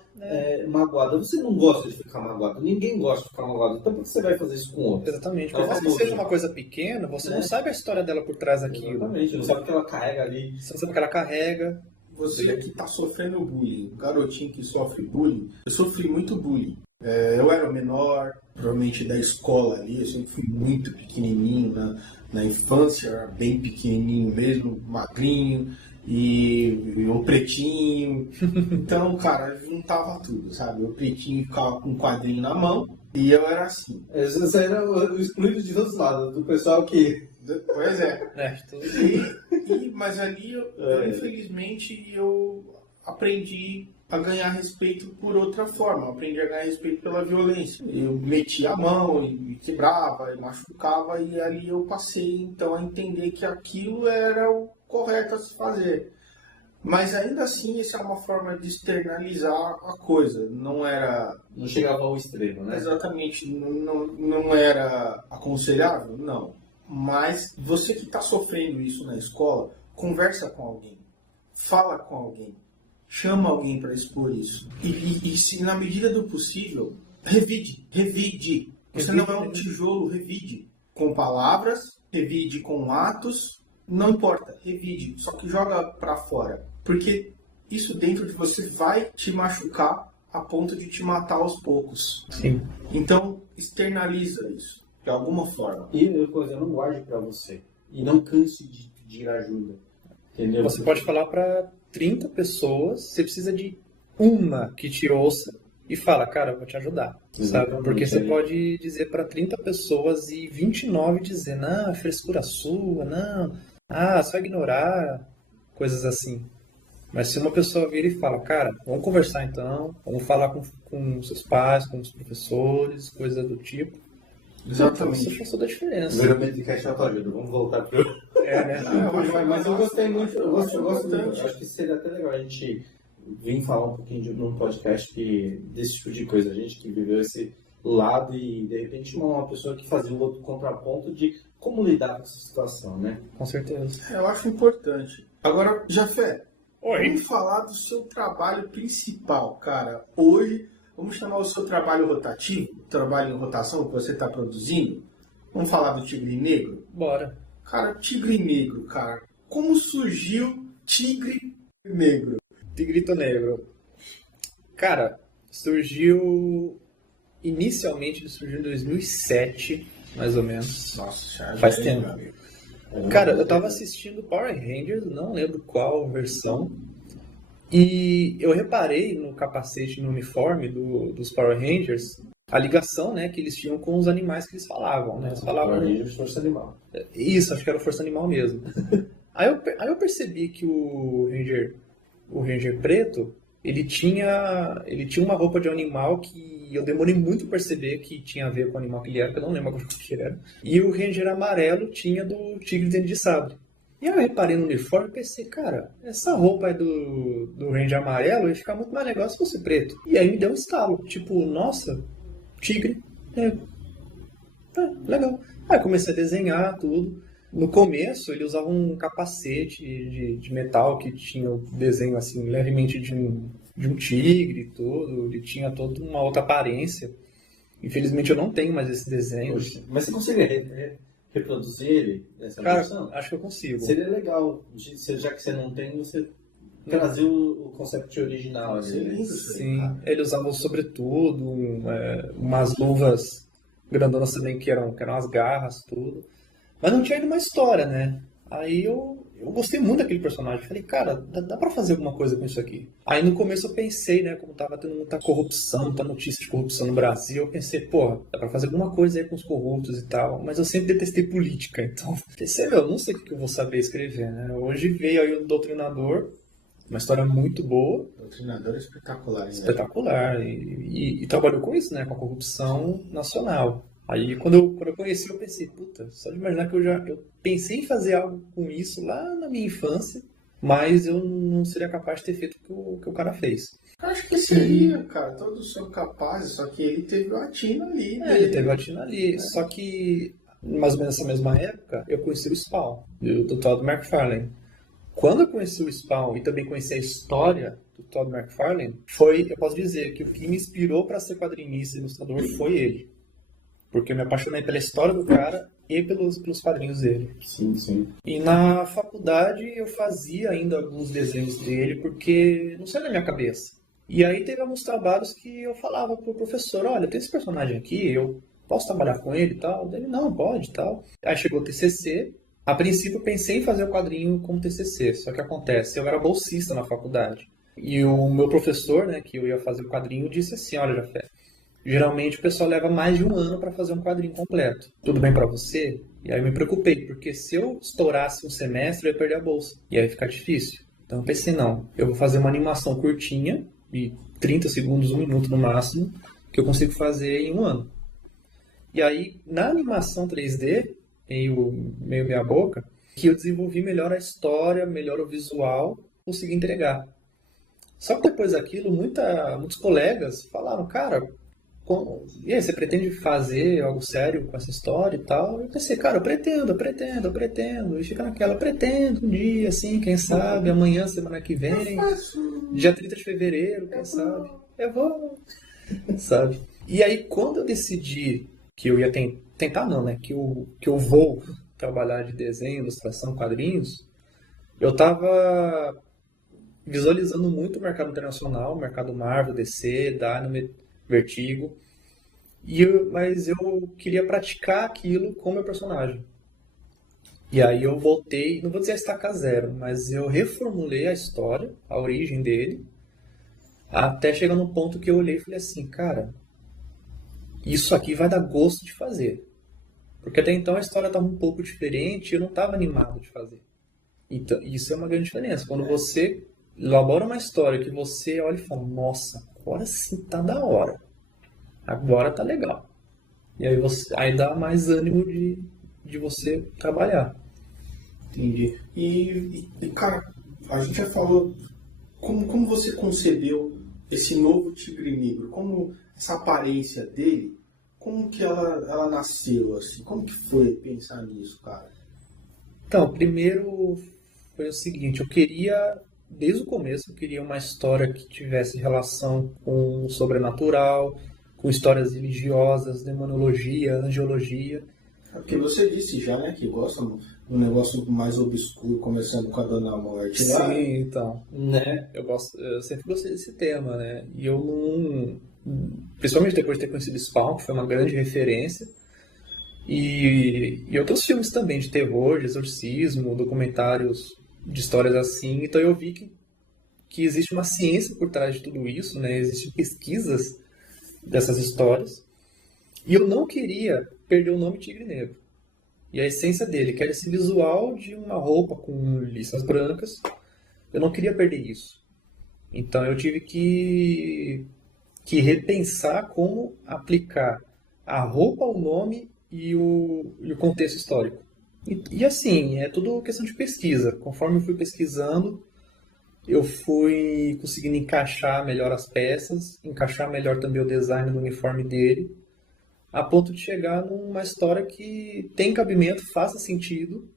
magoada. Você não gosta de ficar magoado. Ninguém gosta de ficar magoado. Então por que você vai fazer isso com outro? Exatamente. Por mais que seja uma coisa pequena, você não sabe a história dela por trás daquilo. Exatamente. Não sabe o que ela carrega ali. Você não sabe o que ela carrega. Você que está sofrendo bullying, o garotinho que sofre bullying, eu sofri muito bullying. Eu era o menor, provavelmente da escola ali, eu sempre fui muito pequenininho, na infância, era bem pequenininho mesmo, magrinho, e o pretinho. Então, cara, juntava tudo, sabe? O pretinho ficava com um quadrinho na mão, e eu era assim. Esse era o excluído de todos os lados, do pessoal que... Pois é. Mas ali, infelizmente, eu aprendi a ganhar respeito por outra forma. Eu aprendi a ganhar respeito pela violência. Eu metia a mão, e quebrava, e machucava, e ali eu passei, então, a entender que aquilo era o correto a se fazer. Mas ainda assim, isso é uma forma de externalizar a coisa. Não chegava ao extremo, né? Exatamente. Não era aconselhável? Não. Mas você que está sofrendo isso na escola, conversa com alguém. Fala com alguém. Chama alguém para expor isso. E se na medida do possível, revide. Você não é um tijolo, revide. Com palavras, revide com atos, não importa, revide. Só que joga para fora. Porque isso dentro de você vai te machucar a ponto de te matar aos poucos. Sim. Então, externaliza isso, de alguma forma. E outra coisa, não guarde para você. E não canse de pedir ajuda. Entendeu? Você pode falar para 30 pessoas, você precisa de uma que te ouça e fala, cara, eu vou te ajudar. Sabe? Porque você pode dizer para 30 pessoas e 29 dizer, não, frescura sua, não, só ignorar, coisas assim. Mas se uma pessoa vira e fala, cara, vamos conversar então, vamos falar com seus pais, com os professores, coisas do tipo. Exatamente. Isso faz toda a diferença. Primeiro podcast autoajuda, vamos voltar pro... né? Mas eu gostei muito, eu gosto muito. Acho que seria até legal a gente vir falar um pouquinho num podcast desse tipo de coisa. A gente que viveu esse lado e de repente uma pessoa que fazia um outro contraponto de como lidar com essa situação, né? Com certeza. Eu acho importante. Agora, Jafé, Oi. Vamos falar do seu trabalho principal, cara. Hoje, vamos chamar o seu trabalho rotativo, trabalho em rotação que você está produzindo. Vamos falar do Tigre Negro? Bora. Cara, Tigre Negro, cara. Como surgiu Tigre Negro? Tigrito Negro. Cara, inicialmente ele surgiu em 2007, mais ou menos. Nossa, já Faz é, tempo. meu amigo. Cara, eu tava assistindo Power Rangers, não lembro qual versão, e eu reparei no capacete, no uniforme dos Power Rangers, a ligação, né, que eles tinham com os animais que eles falavam, né? Eles falavam... Power Rangers Força Animal. Isso, acho que era Força Animal mesmo. Aí eu percebi que o Ranger preto, ele tinha uma roupa de animal que eu demorei muito a perceber que tinha a ver com o animal que ele era, porque eu não lembro agora o que era. E o Ranger amarelo tinha do Tigre Dente de Sabre. E aí eu reparei no uniforme e pensei, cara, essa roupa aí do Ranger amarelo ia ficar muito mais legal se fosse preto. E aí me deu um estalo, tipo, nossa, tigre, legal. Aí comecei a desenhar tudo. No começo, ele usava um capacete de metal que tinha o desenho assim levemente de um tigre e tudo. Ele tinha toda uma outra aparência. Infelizmente, eu não tenho mais esse desenho. Poxa, mas você consegue reproduzir ele nessa Cara, versão? acho que eu consigo. Seria legal, já que você não tem, você trazer o conceito original. Ali, Sim, ele usava um sobretudo, umas luvas grandonas também que eram as garras, tudo. Mas não tinha ainda uma história, né? Aí eu gostei muito daquele personagem. Falei, cara, dá pra fazer alguma coisa com isso aqui. Aí no começo eu pensei, né? Como tava tendo muita corrupção, muita notícia de corrupção no Brasil, eu pensei, porra, dá pra fazer alguma coisa aí com os corruptos e tal. Mas eu sempre detestei política, então pensei, eu não sei o que eu vou saber escrever, né? Hoje veio aí o Doutrinador, uma história muito boa. Doutrinador espetacular, né? Espetacular. E trabalhou com isso, né? Com a corrupção nacional. Aí, quando eu conheci, eu pensei, puta, só de imaginar que eu pensei em fazer algo com isso lá na minha infância, mas eu não seria capaz de ter feito o que o cara fez. Eu acho que seria, cara, todos são capazes, só que ele teve a Tina ali. Ele teve a Tina ali, só que, mais ou menos nessa mesma época, eu conheci o Spawn, do Todd McFarlane. Quando eu conheci o Spawn e também conheci a história do Todd McFarlane, eu posso dizer que o que me inspirou para ser quadrinista e ilustrador foi ele. Porque eu me apaixonei pela história do cara e pelos quadrinhos dele. Sim, sim. E na faculdade eu fazia ainda alguns desenhos dele, porque não saiu da minha cabeça. E aí teve alguns trabalhos que eu falava pro professor, olha, tem esse personagem aqui, eu posso trabalhar com ele e tal? Ele, não, pode e tal. Aí chegou o TCC. A princípio eu pensei em fazer o quadrinho como TCC, só que acontece, eu era bolsista na faculdade. E o meu professor, né, que eu ia fazer o quadrinho, disse assim, olha, Jafé, geralmente o pessoal leva mais de um ano para fazer um quadrinho completo. Tudo bem para você? E aí eu me preocupei, porque se eu estourasse um semestre, eu ia perder a bolsa. E aí ia ficar difícil. Então eu pensei, não, eu vou fazer uma animação curtinha, de 30 segundos, 1 minuto no máximo, que eu consigo fazer em um ano. E aí, na animação 3D, meio meia boca, que eu desenvolvi melhor a história, melhor o visual, consegui entregar. Só que depois daquilo, muitos colegas falaram, cara, e aí, você pretende fazer algo sério com essa história e tal? Eu pensei, cara, eu pretendo. E fica naquela, pretendo um dia, assim, quem sabe, amanhã, semana que vem, dia 30 de fevereiro, quem sabe. Eu vou, sabe? E aí, quando eu decidi que eu ia tentar não, né? Que eu vou trabalhar de desenho, ilustração, quadrinhos, eu tava visualizando muito o mercado internacional, o mercado Marvel, DC, Dynamite, Vertigo, mas eu queria praticar aquilo com o meu personagem. E aí eu voltei, não vou dizer a estaca zero, mas eu reformulei a história, a origem dele, até chegar num ponto que eu olhei e falei assim, cara, isso aqui vai dar gosto de fazer. Porque até então a história estava um pouco diferente e eu não estava animado de fazer. Então, isso é uma grande diferença. Quando você elabora uma história que você olha e fala, nossa, agora sim tá da hora. Agora tá legal. E aí dá mais ânimo de você trabalhar. Entendi. E, cara, a gente já falou como você concebeu esse novo Tigre Negro, como essa aparência dele, como que ela nasceu, assim, como que foi pensar nisso, cara? Então, primeiro foi o seguinte, eu queria desde o começo, eu queria uma história que tivesse relação com o sobrenatural, com histórias religiosas, demonologia, angiologia. Porque você disse já, né, que gosta de um negócio mais obscuro, começando com a Dona Morte. Lá. Sim, então. Né? Eu sempre gostei desse tema, né? E eu não... Principalmente depois de ter conhecido Spawn, que foi uma grande referência, e outros filmes também de terror, de exorcismo, documentários de histórias assim. Então eu vi que existe uma ciência por trás de tudo isso, né? Existem pesquisas dessas histórias. E eu não queria perder o nome Tigre Negro. E a essência dele, que era esse visual de uma roupa com listas brancas. Eu não queria perder isso. Então eu tive que repensar como aplicar a roupa, o nome e o contexto histórico. E assim, é tudo questão de pesquisa. Conforme eu fui pesquisando, eu fui conseguindo encaixar melhor as peças, encaixar melhor também o design do uniforme dele, a ponto de chegar numa história que tem cabimento, faça sentido,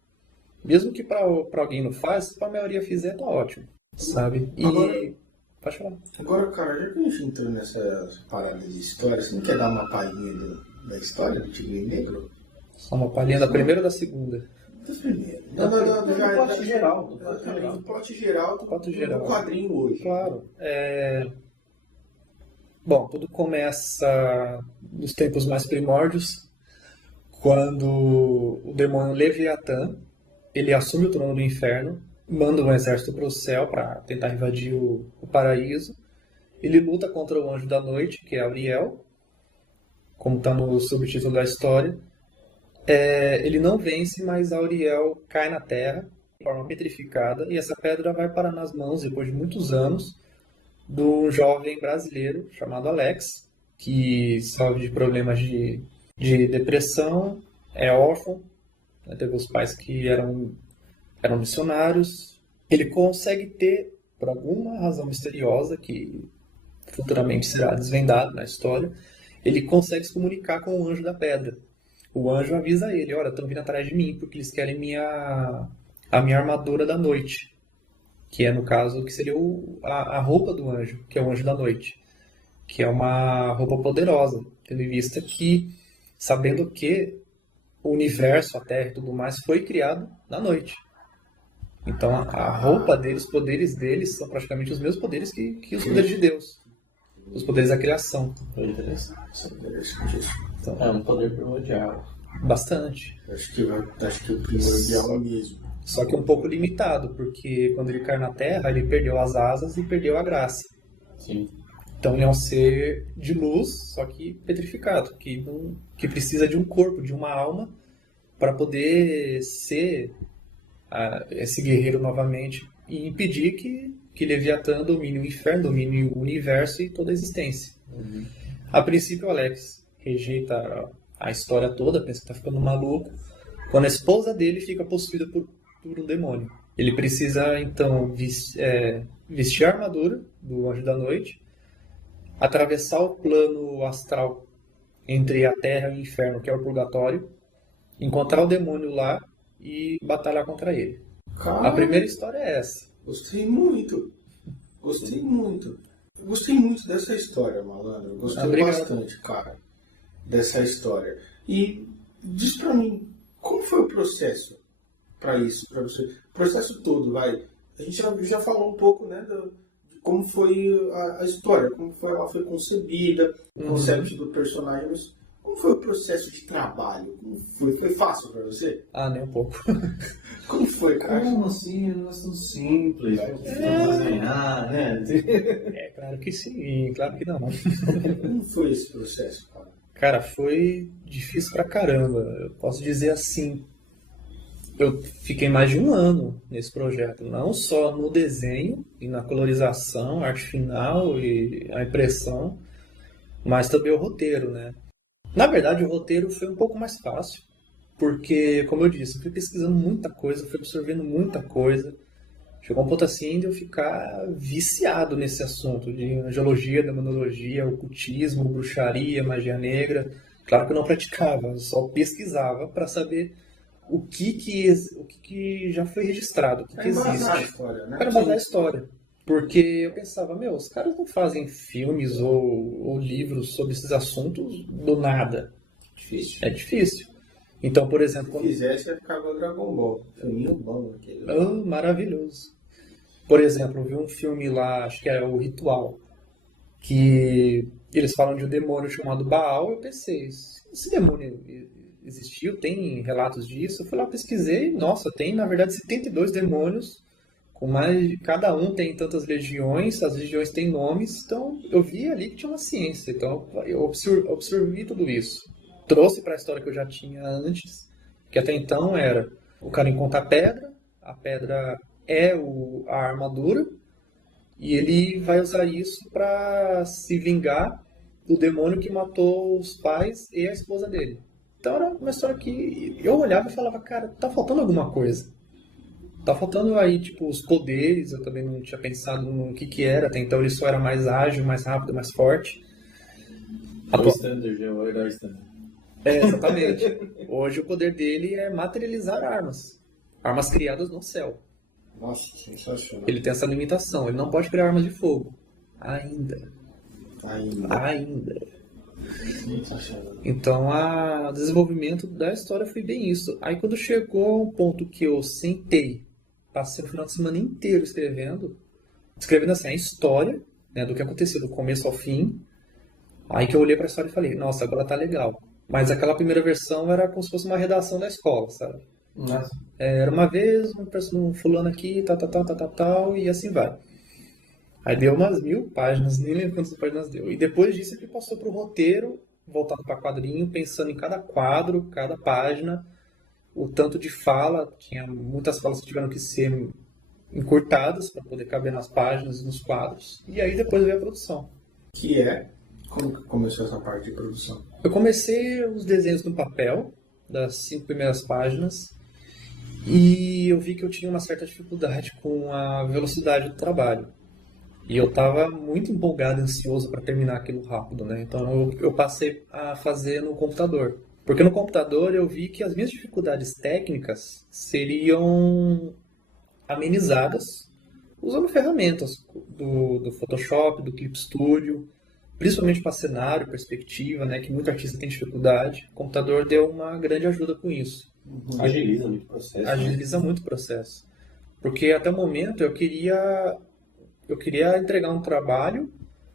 mesmo que para alguém não faz, para a maioria fizer, tá ótimo, sabe? E pode falar. Agora, cara, já que a gente entrou nessa parada de história, você não quer dar uma palhinha da história do Tigre Negro? Só uma palhinha da primeira ou da segunda? Da primeira. Do plot geral. Do plot geral do quadrinho hoje. Claro. Bom, tudo começa nos tempos mais primórdios, quando o demônio Leviatã, ele assume o trono do inferno, manda um exército para o céu para tentar invadir o paraíso. Ele luta contra o anjo da noite, que é Auriel, como está no subtítulo da história. Ele não vence, mas Auriel cai na terra, de forma petrificada, e essa pedra vai parar nas mãos, depois de muitos anos, de um jovem brasileiro chamado Alex, que sofre de problemas de depressão, é órfão, né, teve os pais que eram missionários. Ele consegue ter, por alguma razão misteriosa, que futuramente será desvendado na história, ele consegue se comunicar com o anjo da pedra. O anjo avisa ele, olha, estão vindo atrás de mim, porque eles querem a minha armadura da noite. Que é, no caso, que seria a roupa do anjo, que é o anjo da noite. Que é uma roupa poderosa, tendo em vista que, sabendo que o universo, a Terra e tudo mais, foi criado na noite. Então, a roupa deles, os poderes deles, são praticamente os mesmos poderes que os poderes de Deus. Os poderes da criação. Então, é um poder primordial. Bastante. Acho que o primordial mesmo. Só que um pouco limitado, porque quando ele cai na Terra, ele perdeu as asas e perdeu a graça. Sim. Então ele é um ser de luz, só que petrificado, que precisa de um corpo, de uma alma, para poder ser esse guerreiro novamente e impedir que Leviatã domine o inferno, domine o universo e toda a existência. Uhum. A princípio, o Alex rejeita a história toda, pensa que está ficando maluco, quando a esposa dele fica possuída por um demônio. Ele precisa, então, vestir a armadura do Anjo da Noite, atravessar o plano astral entre a Terra e o Inferno, que é o Purgatório, encontrar o demônio lá e batalhar contra ele. Cara, a primeira história é essa. Gostei muito. Gostei muito dessa história, malandro. Gostei bastante, cara, dessa história. E diz pra mim, como foi o processo para isso, para você? O processo todo, vai. A gente já falou um pouco, né, de como foi a história, como ela foi concebida, o conceito do personagem, mas como foi o processo de trabalho? Como foi fácil para você? Nem um pouco. Como foi, cara? Como assim? Não é tão simples. Vamos desenhar, né? Claro que sim, claro que não. Como foi esse processo, cara? Cara, foi difícil pra caramba. Eu posso dizer assim, eu fiquei mais de um ano nesse projeto, não só no desenho e na colorização, arte final e a impressão, mas também o roteiro, né? Na verdade, o roteiro foi um pouco mais fácil, porque, como eu disse, eu fui pesquisando muita coisa, fui absorvendo muita coisa. Chegou um ponto assim de eu ficar viciado nesse assunto de angiologia, demonologia, ocultismo, bruxaria, magia negra. Claro que eu não praticava, eu só pesquisava para saber o que já foi registrado, o que existe. A história, né? Para embasar a história. Porque eu pensava, os caras não fazem filmes ou livros sobre esses assuntos do nada. Difícil. É difícil. Então, por exemplo... Se fizesse, ia ficar igual Dragon Ball. Filminho bom aquele. Maravilhoso. Por exemplo, eu vi um filme lá, acho que era O Ritual, que eles falam de um demônio chamado Baal. Eu pensei, esse demônio existiu? Tem relatos disso? Eu fui lá, pesquisei, nossa, tem na verdade 72 demônios, com mais, cada um tem tantas legiões, as legiões têm nomes, então eu vi ali que tinha uma ciência, então eu absorvi tudo isso. Trouxe para a história que eu já tinha antes, que até então era o cara encontra a pedra é a armadura, e ele vai usar isso para se vingar do demônio que matou os pais e a esposa dele. Então era uma história que eu olhava e falava, cara, tá faltando alguma coisa. Tá faltando aí, tipo, os poderes, eu também não tinha pensado no que era, até então ele só era mais ágil, mais rápido, mais forte. O Standard, é o herói Standard. Exatamente. Hoje o poder dele é materializar armas. Armas criadas no céu. Nossa, sensacional. Ele tem essa limitação, ele não pode criar armas de fogo. Ainda. Sensacional. Então, o desenvolvimento da história foi bem isso. Aí, quando chegou a um ponto que eu sentei, passei o final de semana inteiro escrevendo assim, a história, né, do que aconteceu do começo ao fim. Aí que eu olhei para a história e falei, nossa, agora tá legal. Mas aquela primeira versão era como se fosse uma redação da escola, sabe? Nossa. Era uma vez, um fulano aqui, tal, e assim vai. Aí deu umas 1000 páginas, nem lembro quantas páginas deu. E depois disso ele passou pro roteiro, voltado para quadrinho, pensando em cada quadro, cada página, o tanto de fala, tinha muitas falas que tiveram que ser encurtadas para poder caber nas páginas e nos quadros. E aí depois veio a produção. Que é? Como que começou essa parte de produção? Eu comecei os desenhos no papel, das 5 primeiras páginas, e eu vi que eu tinha uma certa dificuldade com a velocidade do trabalho. E eu estava muito empolgado, ansioso para terminar aquilo rápido, né? Então eu passei a fazer no computador. Porque no computador eu vi que as minhas dificuldades técnicas seriam amenizadas usando ferramentas do Photoshop, do Clip Studio, principalmente para cenário, perspectiva, né? Que muito artista tem dificuldade. O computador deu uma grande ajuda com isso. Agiliza muito o processo. Agiliza muito o processo. Porque até o momento eu queria entregar um trabalho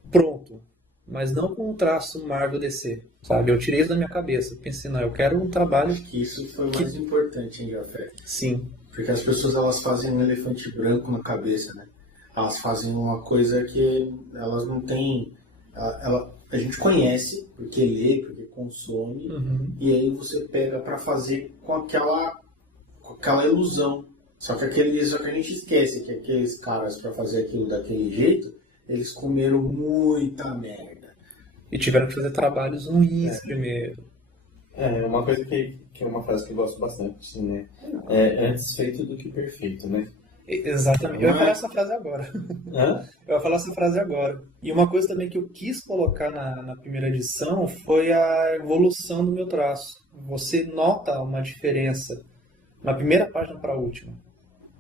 pronto, mas não com um traço Marvel DC, sabe? Eu tirei isso da minha cabeça. Pensei, não, eu quero um trabalho... Acho que isso foi o mais importante, hein, Jafé? Sim. Porque as pessoas, elas fazem um elefante branco na cabeça, né? Elas fazem uma coisa que elas não têm... a gente conhece, porque lê, porque consome, e aí você pega para fazer com aquela ilusão. Só que a gente esquece que aqueles caras, para fazer aquilo daquele jeito, eles comeram muita merda. E tiveram que fazer trabalhos ruins primeiro. Uma coisa que é uma frase que eu gosto bastante, assim, né? É antes feito do que perfeito, né? Exatamente. Eu ia falar essa frase agora. Hã? Eu ia falar essa frase agora. E uma coisa também que eu quis colocar na primeira edição foi a evolução do meu traço. Você nota uma diferença na primeira página para a última.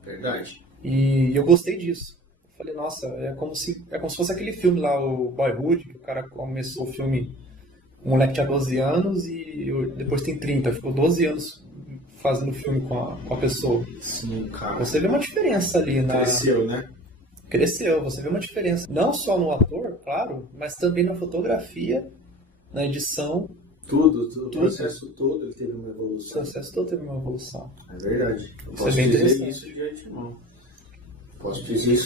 Verdade. E eu gostei disso. Falei, nossa, é como se fosse aquele filme lá, o Boyhood, que o cara começou o filme, o moleque tinha 12 anos e depois tem 30, ficou 12 anos fazendo filme com a pessoa. Sim, cara. Você vê uma diferença ali Cresceu, né? Cresceu, você vê uma diferença. Não só no ator, claro, mas também na fotografia, na edição. Tudo. O processo todo ele teve uma evolução. O processo todo teve uma evolução. É verdade. Eu Isso posso é bem dizer interessante. isso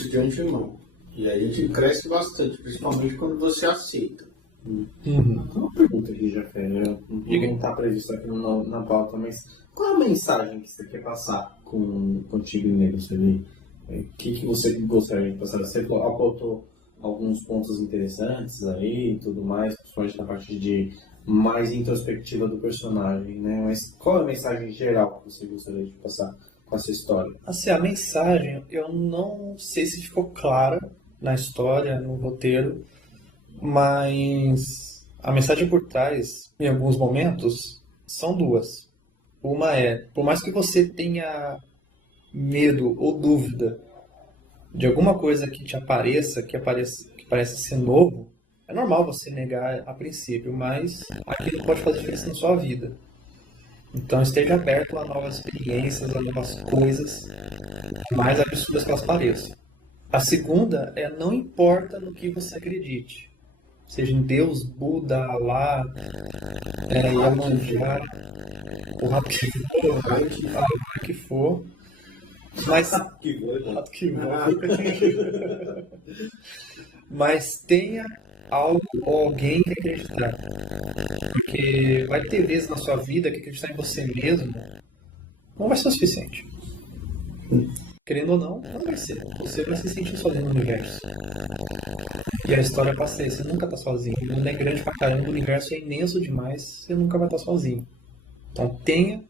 de antemão. E aí a gente cresce bastante, principalmente quando você aceita. Uma pergunta aqui, Jafé. Não está previsto aqui na pauta, mas qual é a mensagem que você quer passar com o Tigre Negro? O que você gostaria de passar? Você apontou alguns pontos interessantes aí e tudo mais, principalmente na parte de mais introspectiva do personagem, né? Mas qual é a mensagem geral que você gostaria de passar com essa história? Assim, a mensagem, eu não sei se ficou clara na história, no roteiro, mas a mensagem por trás, em alguns momentos, são duas. Uma é, por mais que você tenha medo ou dúvida de alguma coisa que te apareça, que parece ser novo, é normal você negar a princípio, mas aquilo pode fazer diferença na sua vida. Então esteja aberto a novas experiências, a novas coisas, mais absurdas que elas pareçam. A segunda é não importa no que você acredite. Seja em Deus, Buda, Alá, Iemanjá, o rato que for, mas mas tenha algo ou alguém que acreditar. Porque vai ter vezes na sua vida que acreditar em você mesmo não vai ser o suficiente. Querendo ou não, não vai ser. Você vai se sentir sozinho no universo. E a história passa aí, você nunca tá sozinho. O mundo é grande pra caramba, o universo é imenso demais, você nunca vai estar sozinho. Então tenha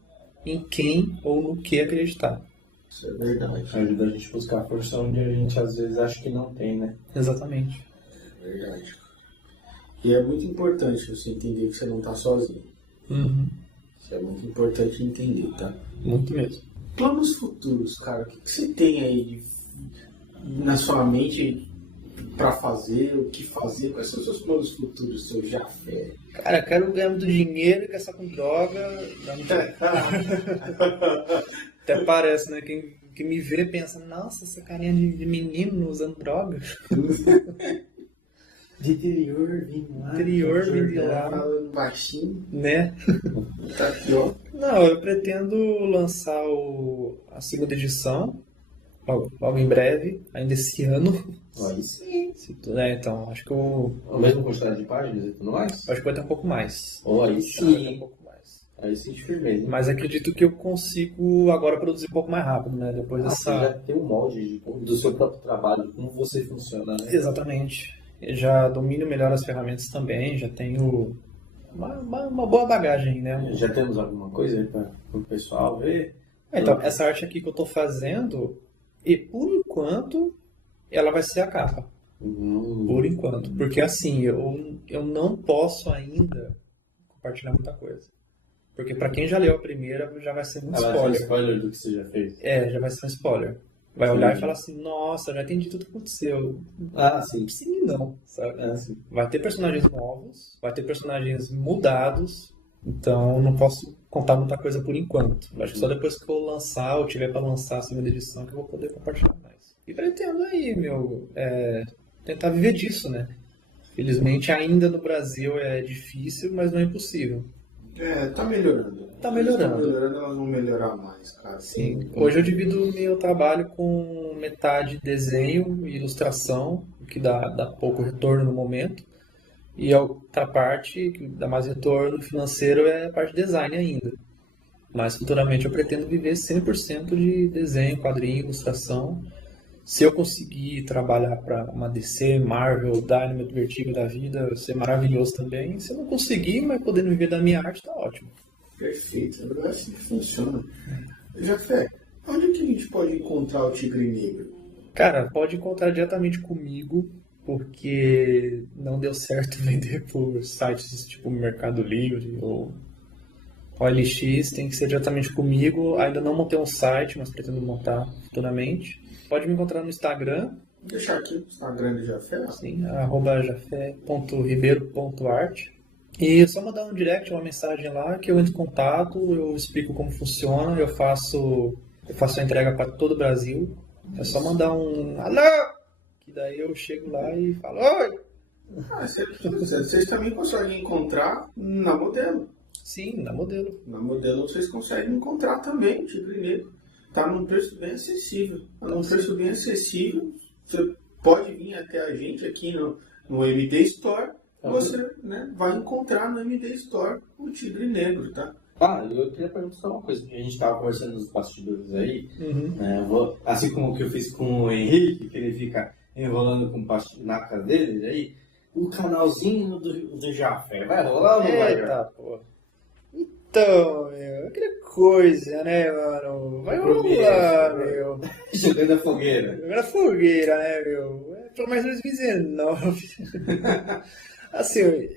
em quem ou no que acreditar. Isso é verdade. Ajuda a gente a buscar a força onde a gente às vezes acha que não tem, né? Exatamente. É verdade. E é muito importante você entender que você não tá sozinho. Uhum. Isso é muito importante entender, tá? Muito mesmo. Planos futuros, cara, o que você tem aí na sua mente pra fazer, o que fazer? Quais são os seus planos futuros, seu Jafé? Cara, quero ganhar muito dinheiro e gastar com droga. Até parece, né? Quem me vê pensa, nossa, essa carinha de menino usando droga. De interior, vindo lá. Vindo de lá. Falando baixinho, Né? tá aqui, ó. Não, eu pretendo lançar a segunda edição logo em breve, ainda esse ano. Aí sim. Então, acho que A mesma quantidade de páginas e tudo mais? acho que vai ter um pouco mais. Ou aí Vai ter sim. um pouco mais. Aí sim de firmeza. Mas acredito que eu consigo agora produzir um pouco mais rápido, né? Depois Você já dessa. tem um molde do seu próprio trabalho, como você funciona, né? Exatamente. Eu já domino melhor as ferramentas também, já tenho uma boa bagagem, né? Já temos alguma coisa aí para o pessoal ver? Então, essa arte aqui que eu tô fazendo, e por enquanto, ela vai ser a capa. Por enquanto. Porque assim, eu não posso ainda compartilhar muita coisa. Porque pra quem já leu a primeira, já vai ser muito Ela tem spoiler. spoiler do que você já fez? Já vai ser um spoiler. Vai olhar e falar assim, nossa, já entendi tudo que aconteceu. Ah, sim. Sim e não, sabe? Ah, sim. Vai ter personagens novos, vai ter personagens mudados, então não posso contar muita coisa por enquanto. Acho que só depois que eu lançar, ou tiver pra lançar a segunda edição, que eu vou poder compartilhar mais. E pretendo aí, tentar viver disso, né? Felizmente ainda no Brasil é difícil, mas não é impossível. Tá melhorando. Tá melhorando. Tá melhorando, elas vão melhorar mais, cara. Sim. Hoje eu divido o meu trabalho com metade desenho e ilustração, o que dá pouco retorno no momento. E a outra parte, que dá mais retorno financeiro, é a parte de design ainda. Mas futuramente eu pretendo viver 100% de desenho, quadrinho, ilustração. Se eu conseguir trabalhar para uma DC, Marvel, Dynamite, Vertigo da vida, vai ser maravilhoso também. Se eu não conseguir, mas podendo viver da minha arte, tá ótimo. Perfeito, é assim que funciona. Jafé, onde que a gente pode encontrar o Tigre Negro? Cara, pode encontrar diretamente comigo, porque não deu certo vender por sites tipo Mercado Livre ou OLX, tem que ser diretamente comigo. Ainda não montei um site, mas pretendo montar futuramente. Pode me encontrar no Instagram. Vou deixar aqui o Instagram do Jafé. Sim, @jafé.ribeiro.art. E é só mandar um direct, uma mensagem lá, que eu entro em contato, eu explico como funciona, eu faço a entrega para todo o Brasil. É só mandar um alô, que daí eu chego lá e falo, oi! Vocês também conseguem encontrar na Modelo. Sim, na Modelo. Na Modelo vocês conseguem encontrar também o Tigre Negro. Tá num preço bem acessível. Tá num preço bem acessível. Você pode vir até a gente aqui no MD Store. Você vai encontrar no MD Store o Tigre Negro, tá? Eu queria perguntar só uma coisa, que a gente estava conversando nos bastidores aí, assim como o que eu fiz com o Henrique, que ele fica enrolando com pastinacas dele, aí, o canalzinho do Jafé, vai rolar ou não vai? Eita, pô. Então, aquela coisa, né, mano? Vai rolar, meu. Jogando a fogueira. Jogando a fogueira, né, meu? Pelo menos 2019. Assim,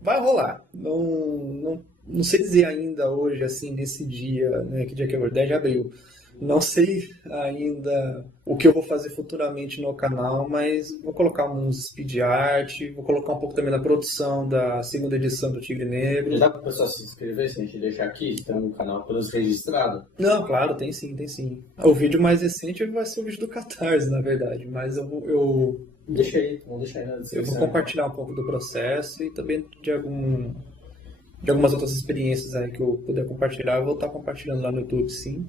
vai rolar. Não não sei dizer ainda hoje, assim, nesse dia, né, que dia que é hoje? 10 de abril. Não sei ainda o que eu vou fazer futuramente no canal, mas vou colocar uns speed art, vou colocar um pouco também da produção da segunda edição do Tigre Negro. Já dá para o pessoal se inscrever, se a gente deixar aqui, tem um canal pelos registrado? Não, claro, tem sim, tem sim. O vídeo mais recente vai ser o vídeo do Catarse, na verdade, mas eu Deixa aí, vamos deixar aí na vou descrição. compartilhar um pouco do processo e também de algumas outras experiências aí que eu puder compartilhar, eu vou estar compartilhando lá no YouTube, sim.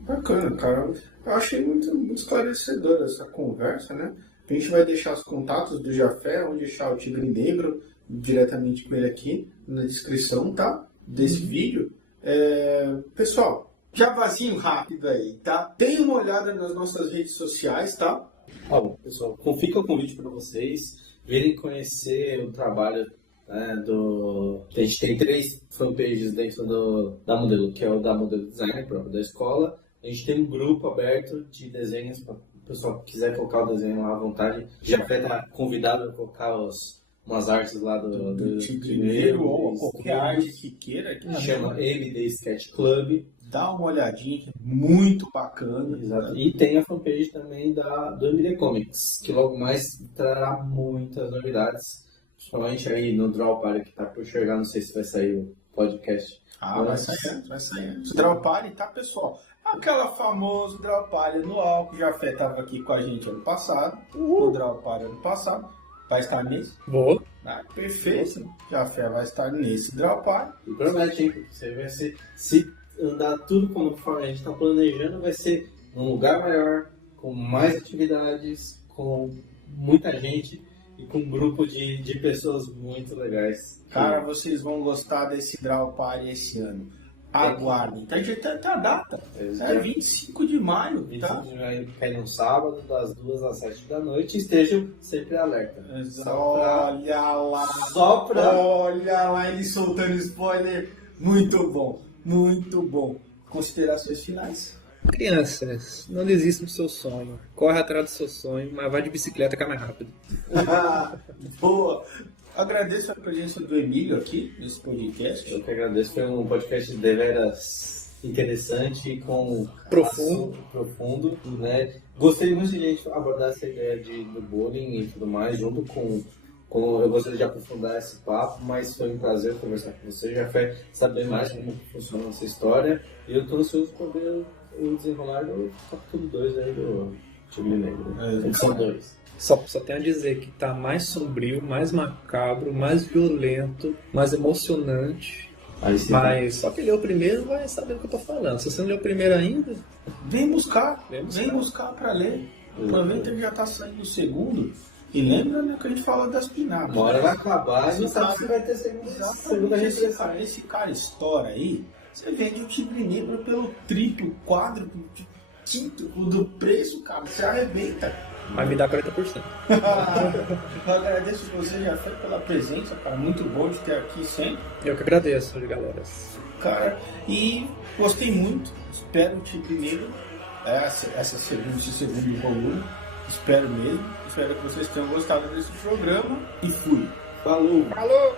Bacana, cara. Eu achei muito esclarecedora essa conversa, né? A gente vai deixar os contatos do Jafé, onde deixar o Tigre Negro diretamente com ele aqui na descrição, tá? Desse vídeo. Pessoal, javazinho rápido aí, tá? Tem uma olhada nas nossas redes sociais, tá? Bom, pessoal, fica o convite para vocês virem conhecer o trabalho a gente tem 3 fanpages dentro da Modelo, que é o da Modelo Design, próprio da escola. A gente tem um grupo aberto de desenhos para o pessoal que quiser colocar o desenho lá à vontade. Já vai estar convidado a colocar umas artes lá do Tigre Negro ou qualquer arte que queira. Que chama MD Sketch Club. Dá uma olhadinha, que é muito bacana. Exato. E tem a fanpage também do MD Comics, que logo mais trará muitas novidades. Principalmente aí no Draw Party, que tá por chegar, não sei se vai sair o podcast. Vai sair. O Draw Party, tá, pessoal? Aquela famosa Draw Party anual, que o Jafé tava aqui com a gente ano passado. O Draw Party ano passado. Vai estar nesse? Vou. Perfeito. Jafé vai estar nesse Draw Party. E promete, hein? Porque você vai ser... Se andar tudo conforme a gente tá planejando, vai ser num lugar maior, com mais atividades, com muita gente... E com um grupo de pessoas muito legais. Cara, vocês vão gostar desse Draw Party esse ano. Aguardem. Tá a data. É 25 de maio. 25 tá? de maio cai no sábado, das 2 às 7 da noite. Estejam sempre alerta. Olha lá. Olha lá ele soltando spoiler. Muito bom. Muito bom. Considerações finais. Crianças, não desista do seu sonho. Corre atrás do seu sonho, mas vai de bicicleta que é mais rápido. Boa! Agradeço a presença do Emílio aqui nesse podcast. Eu que agradeço, foi um podcast deveras interessante, com profundo, né? Gostei muito de a gente abordar essa ideia do bullying e tudo mais, junto com eu gostaria de aprofundar esse papo, mas foi um prazer conversar com você, já foi saber mais como funciona essa história, e eu estou ansioso para ver o desenrolar do capítulo 2 aí do Tigre Negro. Edição 2. Só tenho a dizer que tá mais sombrio, mais macabro, mais violento, mais emocionante. Mas só quem leu o primeiro vai saber do que eu tô falando. Se você não leu o primeiro ainda, vem buscar para ler. Aproveita que já tá saindo o segundo. E lembra, né, que a gente falou das pinapes. Uma hora vai acabar e não sabe se vai ter segunda reedição. Esse cara estoura aí, você vende o Tigre Negro pelo triplo, quádruplo, quíntuplo do preço, cara. Você arrebenta. Vai me dar 40%. Eu agradeço você, Jafé, pela presença, cara. Muito bom de ter aqui sempre. Eu que agradeço, galera. Cara, e gostei muito. Espero o Tigre Negro, esse segundo volume. Espero mesmo. Espero que vocês tenham gostado desse programa. E fui. Falou! Falou!